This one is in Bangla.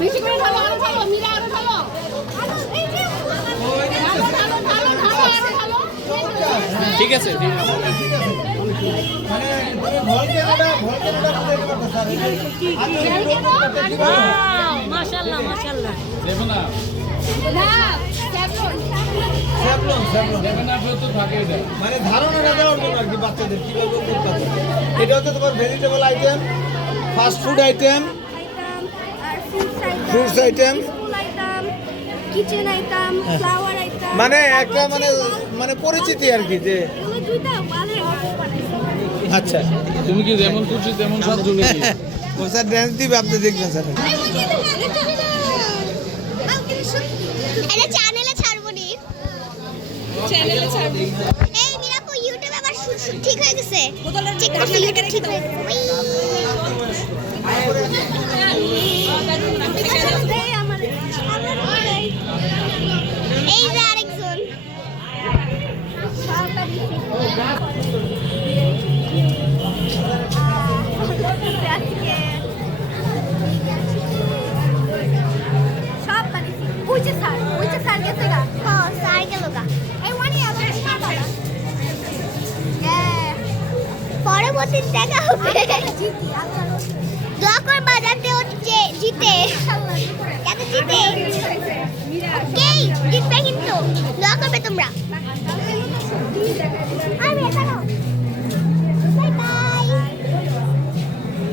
বেশি করে ঢালো, আরো ঢালো, মীরা আরো ঢালো। ঠিক আছে, ঠিক আছে। মাশাআল্লাহ মাশাআল্লাহ। দেবে না না স্যাভলন দেবে না তো থাকে এটা। মানে ধারণাটা দেওয়ার জন্য আর কি বাচ্চাদের কিভাবে করতে পারবে। এটা হচ্ছে তোমার vegetable item, fast food item, fruits item, kitchen item, flower item, মানে একটা মানে পরিচিতি আর কি যে এগুলো দুইটা বালের অর্ডার বানাইছি। আচ্ছা তুমি কি যেমন খুশি তেমন সাহায্য নাকি? ও স্যার ড্যান্স দিবে আপনি দেখবেন স্যার। এটা চ্যানেলে ছাড়বো নি, চ্যানেলে ছাড়বো। এই মিরাপু ইউটিউবে আবার ঠিক হয়ে গেছে, চেক করছি ইউটিউব ঠিক হয়ে গেছে। এই যে আরেকজন সব বানিয়েছি। উইচে স্যার গেছে গা। হ্যাঁ স্যার গেল গা। এই ওয়ানি আবার স্যার বাবা। পরবর্তী দেখা হবে। দোয়া করবা